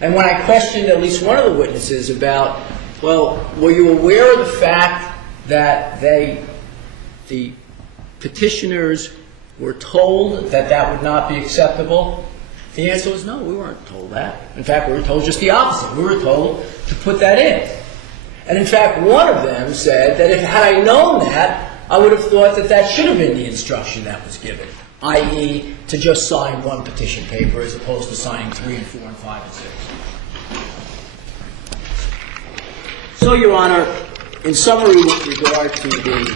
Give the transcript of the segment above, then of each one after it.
And when I questioned at least one of the witnesses about, well, were you aware of the fact that the petitioners were told that that would not be acceptable? The answer was no, we weren't told that. In fact, we were told just the opposite. We were told to put that in. And in fact, one of them said that had I known that, I would have thought that that should have been the instruction that was given, i.e., to just sign one petition paper as opposed to signing 3 and 4 and 5 and 6. So, Your Honor, in summary with regard to the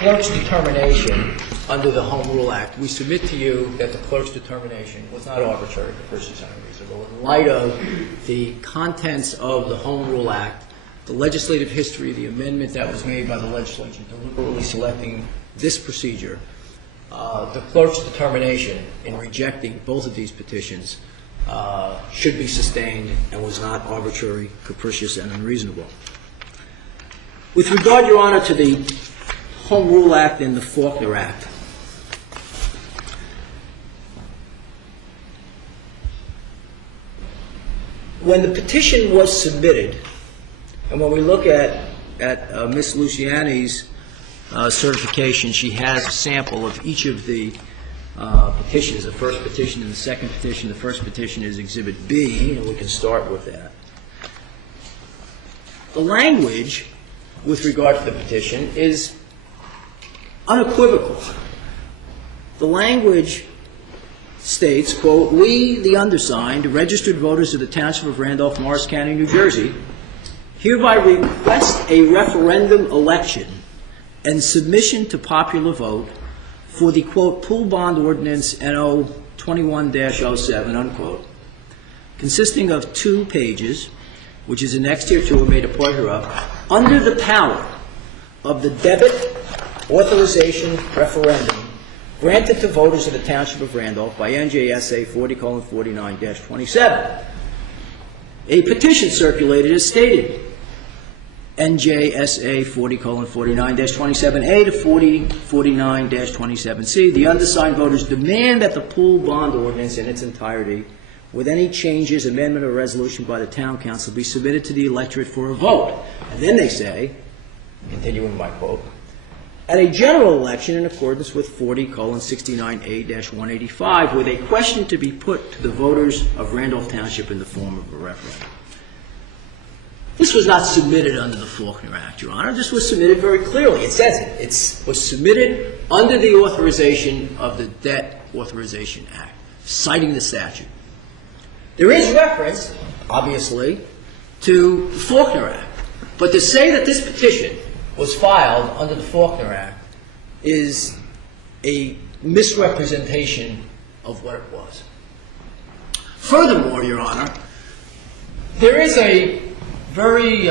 clerk's determination under the Home Rule Act, we submit to you that the clerk's determination was not arbitrary, capricious, and unreasonable. In light of the contents of the Home Rule Act, the legislative history, the amendment that was made by the legislature deliberately selecting this procedure, the clerk's determination in rejecting both of these petitions should be sustained and was not arbitrary, capricious, and unreasonable. With regard, Your Honor, to the Home Rule Act and the Faulkner Act, when the petition was submitted, and when we look at Ms. Luciani's certification, she has a sample of each of the petitions, the first petition and the second petition. The first petition is Exhibit B, and we can start with that. The language with regard to the petition is unequivocal. The language states, quote, "We, the undersigned, registered voters of the Township of Randolph, Morris County, New Jersey, hereby request a referendum election and submission to popular vote for the, quote, pool bond ordinance NO 21-07, unquote, consisting of 2 pages, which is annexed here to or made a part hereof, under the power of the debit authorization referendum granted to voters of the Township of Randolph by NJSA 40:49-27. A petition circulated as stated, NJSA 40:49-27A to 40:49-27C. The undersigned voters demand that the pool bond ordinance in its entirety, with any changes, amendment, or resolution by the Town Council, be submitted to the electorate for a vote." And then they say, continuing my quote, "at a general election in accordance with 40:69A-185, with a question to be put to the voters of Randolph Township in the form of a referendum." This was not submitted under the Faulkner Act, Your Honor. This was submitted very clearly. It says it. It was submitted under the authorization of the Debt Authorization Act, citing the statute. There is reference, obviously, to the Faulkner Act. But to say that this petition was filed under the Faulkner Act is a misrepresentation of what it was. Furthermore, Your Honor, there is a very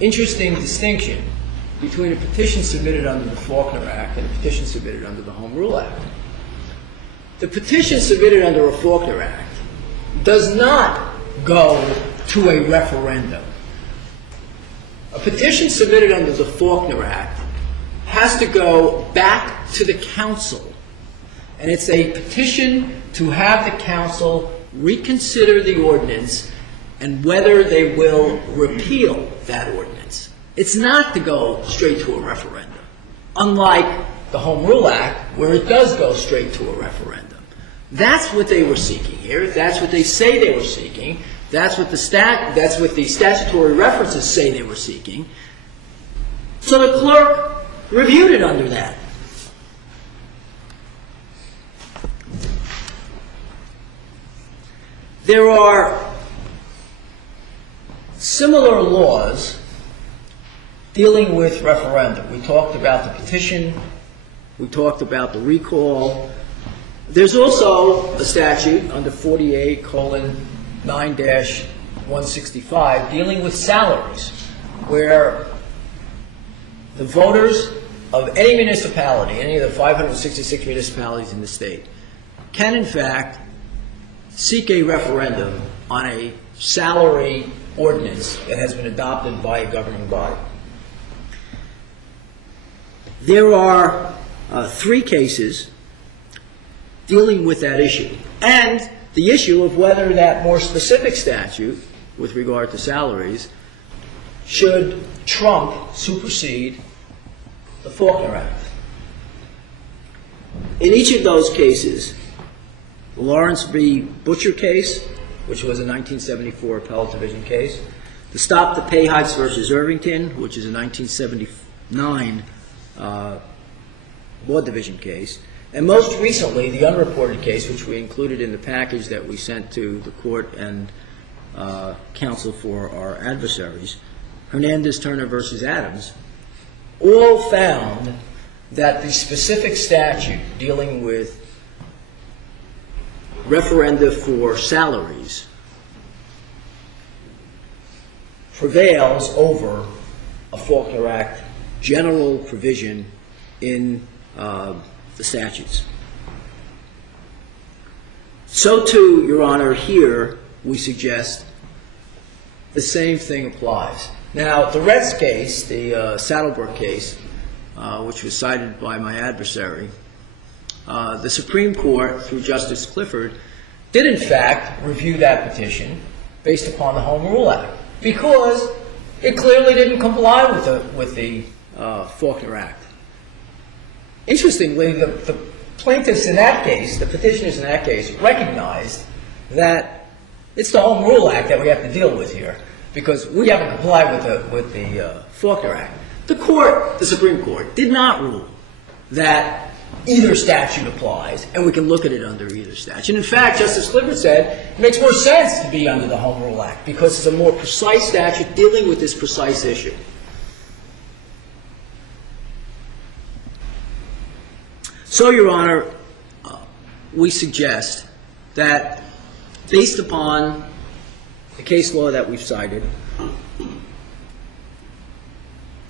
interesting distinction between a petition submitted under the Faulkner Act and a petition submitted under the Home Rule Act. The petition submitted under a Faulkner Act does not go to a referendum. A petition submitted under the Faulkner Act has to go back to the council, and it's a petition to have the council reconsider the ordinance and whether they will repeal that ordinance. It's not to go straight to a referendum, unlike the Home Rule Act, where it does go straight to a referendum. That's what they were seeking here. That's what they say they were seeking. That's what the statutory references say they were seeking. So the clerk reviewed it under that. There are similar laws dealing with referendum. We talked about the petition. We talked about the recall. There's also a statute under 48:9-165 dealing with salaries, where the voters of any municipality, any of the 566 municipalities in the state, can in fact seek a referendum on a salary ordinance that has been adopted by a governing body. There are 3 cases dealing with that issue. And the issue of whether that more specific statute with regard to salaries should trump, supersede the Faulkner Act. In each of those cases, the Lawrence v. Butcher case, which was a 1974 appellate division case, the Stop the Pay Hikes versus Irvington, which is a 1979 law division case, and most recently the unreported case, which we included in the package that we sent to the court and counsel for our adversaries, Hernandez-Turner versus Adams, all found that the specific statute dealing with referenda for salaries prevails over a Faulkner Act general provision in the statutes. So too, Your Honor, here we suggest the same thing applies. Now, the Retz case, the Saddlebrook case, which was cited by my adversary, the Supreme Court, through Justice Clifford, did in fact review that petition based upon the Home Rule Act because it clearly didn't comply with the Faulkner Act. Interestingly, the plaintiffs in that case, the petitioners in that case, recognized that it's the Home Rule Act that we have to deal with here because we haven't complied with the Faulkner Act. The Supreme Court, did not rule that either statute applies, and we can look at it under either statute. In fact, Justice Clifford said it makes more sense to be under the Home Rule Act because it's a more precise statute dealing with this precise issue. So, Your Honor, we suggest that based upon the case law that we've cited,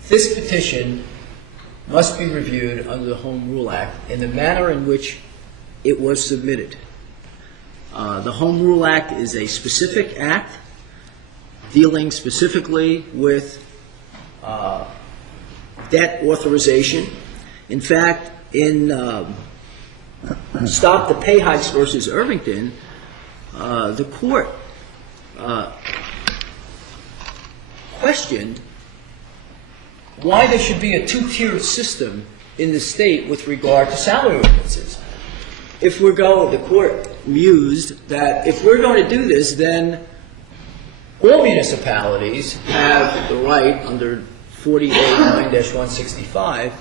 this petition must be reviewed under the Home Rule Act in the manner in which it was submitted. The Home Rule Act is a specific act dealing specifically with debt authorization. In fact, in Stop the Pay Hikes versus Irvington, the court questioned why there should be a two-tiered system in the state with regard to salary ordinances. The court mused that if we're going to do this, then all municipalities have the right under 48-9-165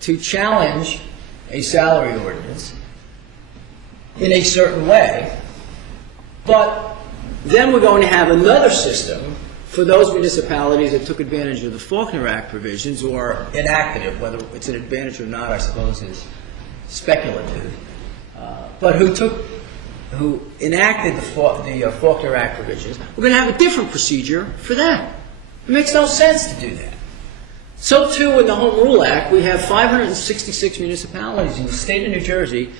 to challenge a salary ordinance in a certain way, but then we're going to have another system for those municipalities that took advantage of the Faulkner Act provisions or enacted it, whether it's an advantage or not, I suppose, is speculative, but who enacted the Faulkner Act provisions. We're going to have a different procedure for that. It makes no sense to do that. So, too, in the Home Rule Act, we have 566 municipalities in the state of New Jersey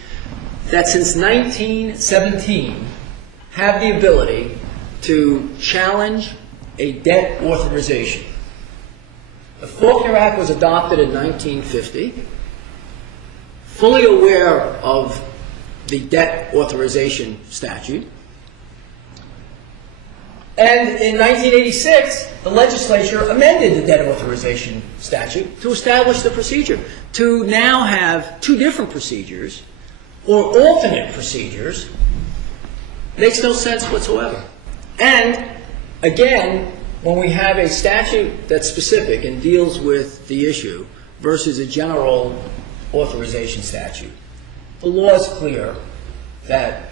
that since 1917 have the ability to challenge a debt authorization. The Faulkner Act was adopted in 1950, fully aware of the debt authorization statute. And in 1986, the legislature amended the debt authorization statute to establish the procedure. To now have two different procedures or alternate procedures makes no sense whatsoever. And again, when we have a statute that's specific and deals with the issue versus a general authorization statute, the law is clear that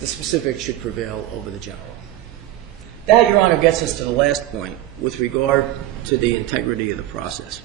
the specific should prevail over the general. That, Your Honor, gets us to the last point with regard to the integrity of the process.